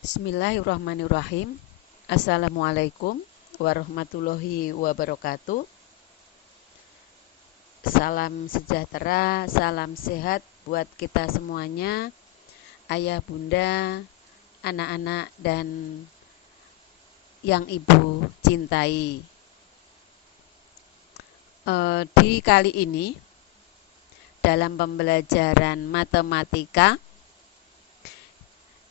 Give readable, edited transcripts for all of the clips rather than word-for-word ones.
Bismillahirrahmanirrahim. Assalamualaikum warahmatullahi wabarakatuh. Salam sejahtera, salam sehat buat kita semuanya, ayah, bunda, anak-anak, dan yang ibu cintai. Di kali ini, dalam pembelajaran matematika,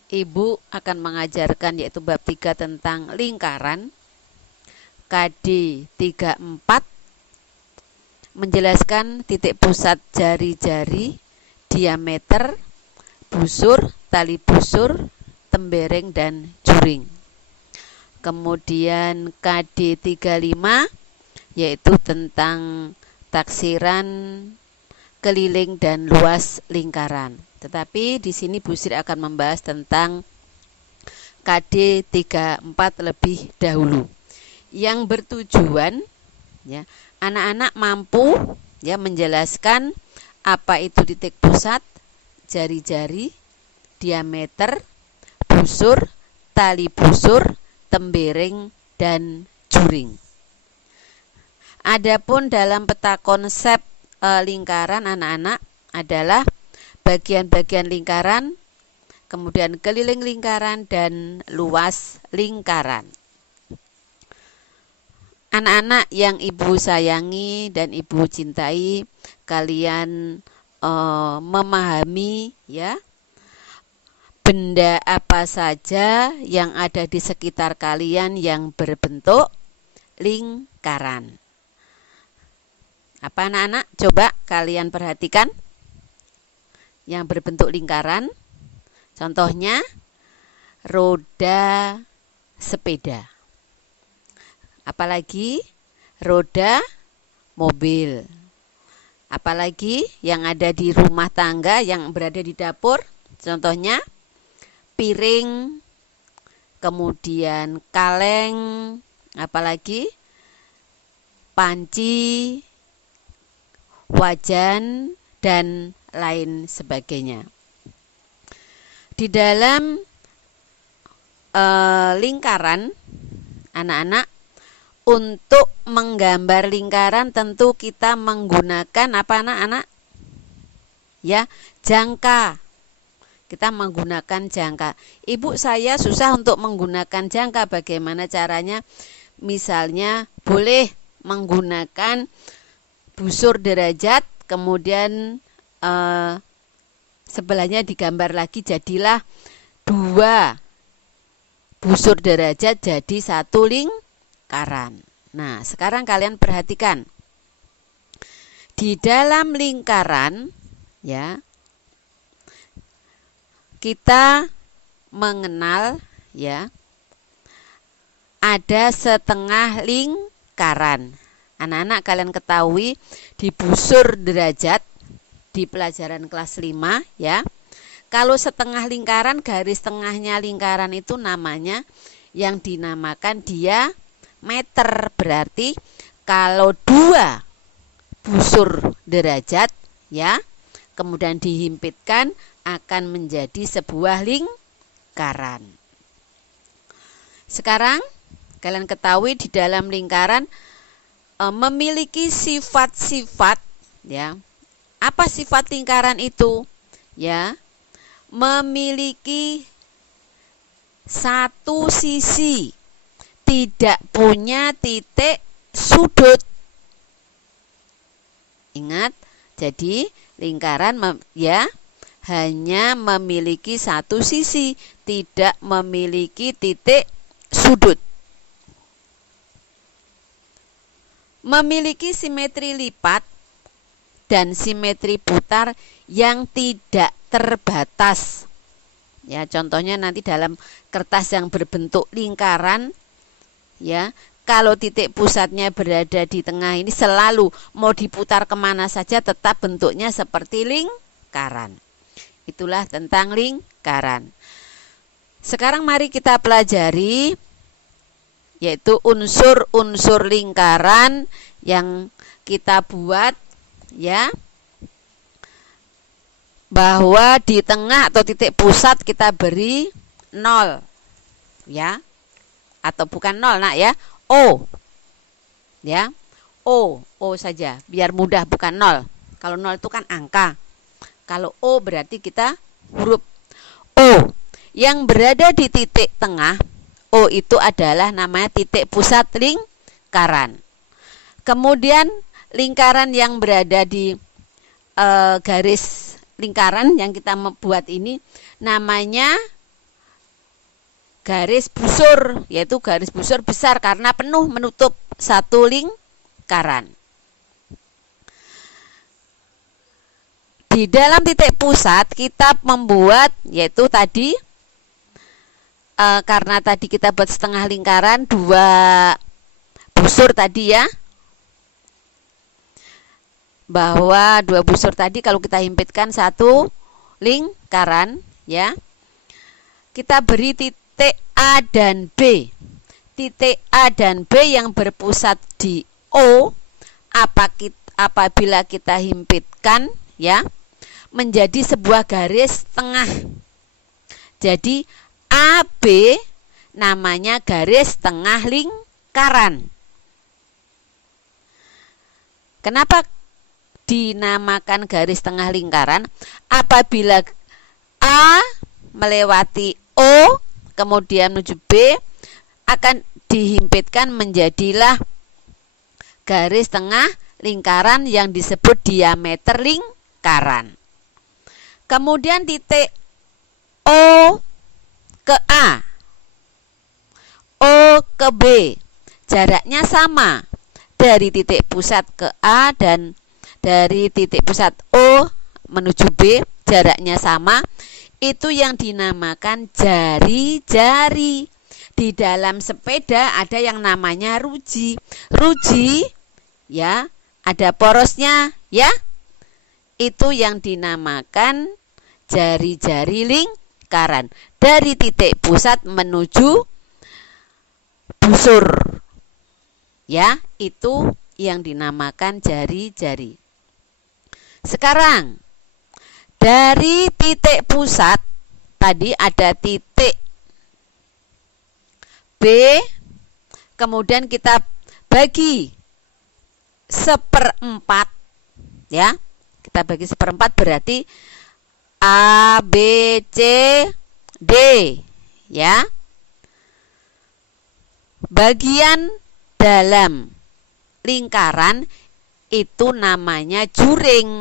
Ibu akan mengajarkan yaitu bab 3 tentang lingkaran, KD 34, menjelaskan titik pusat jari-jari, diameter, busur, tali busur, tembereng, dan juring. Kemudian KD 35 yaitu tentang taksiran keliling dan luas lingkaran. Tetapi di sini Bu Sri akan membahas tentang KD 34 lebih dahulu, yang bertujuan ya anak-anak mampu ya menjelaskan apa itu titik pusat, jari-jari, diameter, busur, tali busur, tembereng, dan juring. Adapun dalam peta konsep lingkaran anak-anak adalah bagian-bagian lingkaran, kemudian keliling lingkaran, dan luas lingkaran. Anak-anak yang ibu sayangi dan ibu cintai, kalian memahami ya benda apa saja yang ada di sekitar kalian yang berbentuk lingkaran. Apa anak-anak? Coba kalian perhatikan yang berbentuk lingkaran. Contohnya roda sepeda. Apalagi roda mobil. Apalagi yang ada di rumah tangga, yang berada di dapur. Contohnya piring, kemudian kaleng, apalagi panci, wajan, dan lain sebagainya. Di dalam lingkaran, anak-anak, untuk menggambar lingkaran tentu kita menggunakan apa anak-anak? Ya, jangka. Kita menggunakan jangka. Ibu saya susah untuk menggunakan jangka. Bagaimana caranya? Misalnya boleh menggunakan busur derajat, kemudian sebelahnya digambar lagi, jadilah 2 busur derajat jadi 1 lingkaran. Nah, sekarang kalian perhatikan. Di dalam lingkaran ya kita mengenal ya ada setengah lingkaran. Anak-anak kalian ketahui di busur derajat di pelajaran kelas 5 ya. Kalau setengah lingkaran, garis tengahnya lingkaran itu namanya yang dinamakan diameter. Berarti kalau 2 busur derajat ya, kemudian dihimpitkan akan menjadi sebuah lingkaran. Sekarang kalian ketahui di dalam lingkaran memiliki sifat-sifat ya. Apa sifat lingkaran itu? Ya, memiliki satu sisi, tidak punya titik sudut. Ingat, jadi lingkaran ya hanya memiliki satu sisi, tidak memiliki titik sudut. Memiliki simetri lipat dan simetri putar yang tidak terbatas. Ya, contohnya nanti dalam kertas yang berbentuk lingkaran ya, kalau titik pusatnya berada di tengah ini selalu mau diputar kemana saja tetap bentuknya seperti lingkaran. Itulah tentang lingkaran. Sekarang mari kita pelajari yaitu unsur-unsur lingkaran yang kita buat ya, bahwa di tengah atau titik pusat kita beri 0 ya, atau bukan 0 nak ya, O ya, O saja biar mudah, bukan 0. Kalau 0 itu kan angka, kalau O berarti kita huruf O yang berada di titik tengah. O itu adalah namanya titik pusat lingkaran. Kemudian lingkaran yang berada di garis lingkaran yang kita buat ini namanya garis busur, yaitu garis busur besar karena penuh menutup satu lingkaran. Di dalam titik pusat kita membuat, yaitu tadi karena tadi kita buat setengah lingkaran, 2 busur tadi ya, bahwa 2 busur tadi kalau kita himpitkan satu lingkaran ya, kita beri titik A dan B. Titik A dan B yang berpusat di O, apabila kita himpitkan ya, menjadi sebuah garis tengah. Jadi AB namanya garis tengah lingkaran. Kenapa dinamakan garis tengah lingkaran? Apabila A melewati O kemudian menuju B, akan dihimpitkan menjadilah garis tengah lingkaran yang disebut diameter lingkaran. Kemudian titik O ke A, O ke B, jaraknya sama dari titik pusat ke A dan dari titik pusat O menuju B, jaraknya sama. Itu yang dinamakan jari-jari. Di dalam sepeda ada yang namanya ruji. Ruji ya, ada porosnya ya. Itu yang dinamakan jari-jari lingkaran. Dari titik pusat menuju busur ya, itu yang dinamakan jari-jari. Sekarang dari titik pusat tadi ada titik B, kemudian kita bagi 1/4 ya, kita bagi 1/4 berarti A, B, C, D ya. Bagian dalam lingkaran itu namanya juring.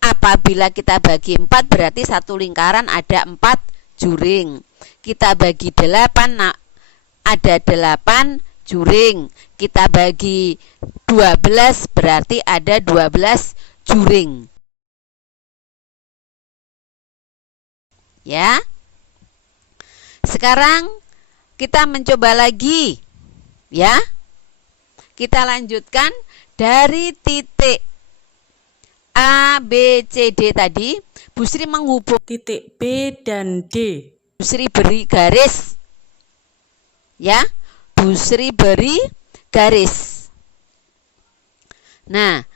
Apabila kita bagi 4 berarti satu lingkaran ada 4 juring. Kita bagi 8 ada 8 juring. Kita bagi 12 berarti ada 12 juring. Ya. Sekarang kita mencoba lagi. Ya. Kita lanjutkan dari titik A, B, C, D tadi. Bu Sri menghubung titik B dan D. Bu Sri beri garis. Ya. Bu Sri beri garis. Nah,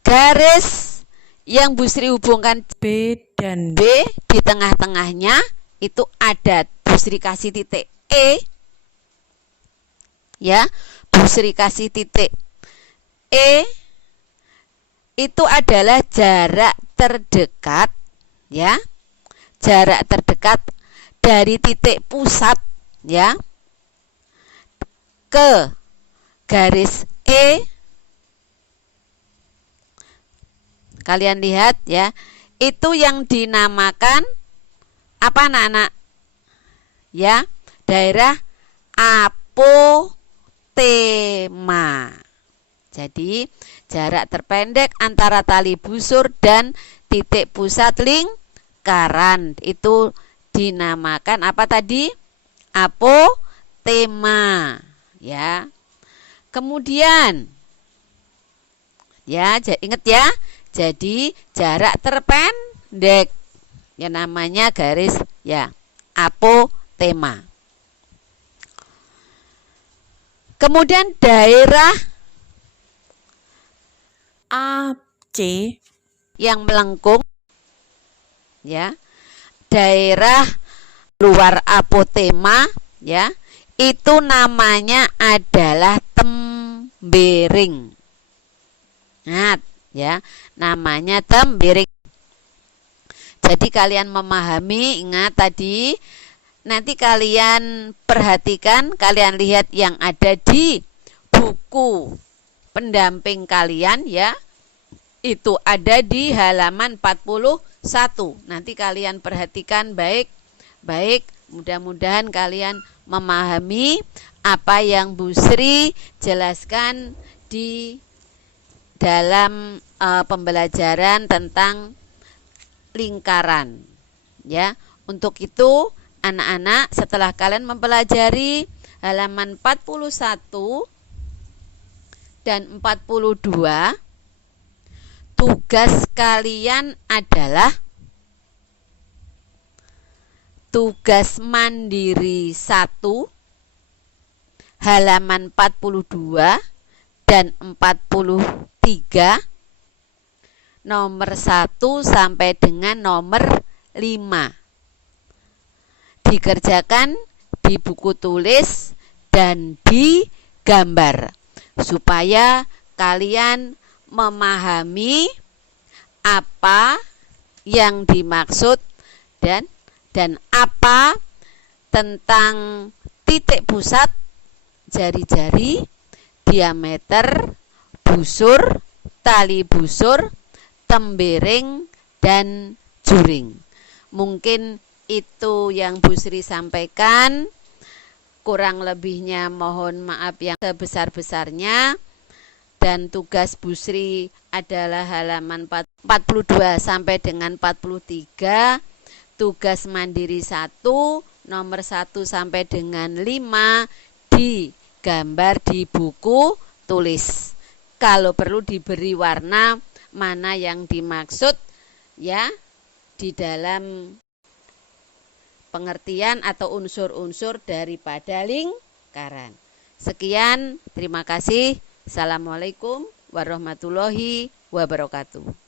garis yang Bu Sri hubungkan B dan B di tengah-tengahnya itu ada Bu Sri kasih titik E. Ya, Bu Sri kasih titik E itu adalah jarak terdekat ya. Jarak terdekat dari titik pusat ya ke garis E. Kalian lihat ya, itu yang dinamakan apa anak-anak? Ya, daerah apotema. Jadi, jarak terpendek antara tali busur dan titik pusat lingkaran itu dinamakan apa tadi? Apotema. Ya. Kemudian ya, ingat ya. Jadi jarak terpendek yang namanya garis ya apotema. Kemudian daerah AC yang melengkung ya, daerah luar apotema ya, itu namanya adalah tembering. Ingat ya, namanya tembering. Jadi kalian memahami, ingat tadi, nanti kalian perhatikan, kalian lihat yang ada di buku pendamping kalian ya. Itu ada di halaman 41. Nanti kalian perhatikan baik-baik. Mudah-mudahan kalian memahami apa yang Bu Sri jelaskan di dalam pembelajaran tentang lingkaran. Ya, untuk itu anak-anak, setelah kalian mempelajari halaman 41 dan 42, tugas kalian adalah tugas mandiri 1 halaman 42 dan 43, nomor 1 sampai dengan nomor 5. Dikerjakan di buku tulis dan di gambar supaya kalian memahami apa yang dimaksud dan apa tentang titik pusat, jari-jari, diameter, busur, tali busur, tembering, dan juring. Mungkin itu yang Bu Sri sampaikan. Kurang lebihnya mohon maaf yang sebesar-besarnya. Dan tugas Bu Sri adalah halaman 42 sampai dengan 43. Tugas mandiri 1, nomor 1 sampai dengan 5 digambar di buku tulis. Kalau perlu diberi warna mana yang dimaksud ya di dalam pengertian atau unsur-unsur daripada lingkaran. Sekian, terima kasih. Assalamualaikum warahmatullahi wabarakatuh.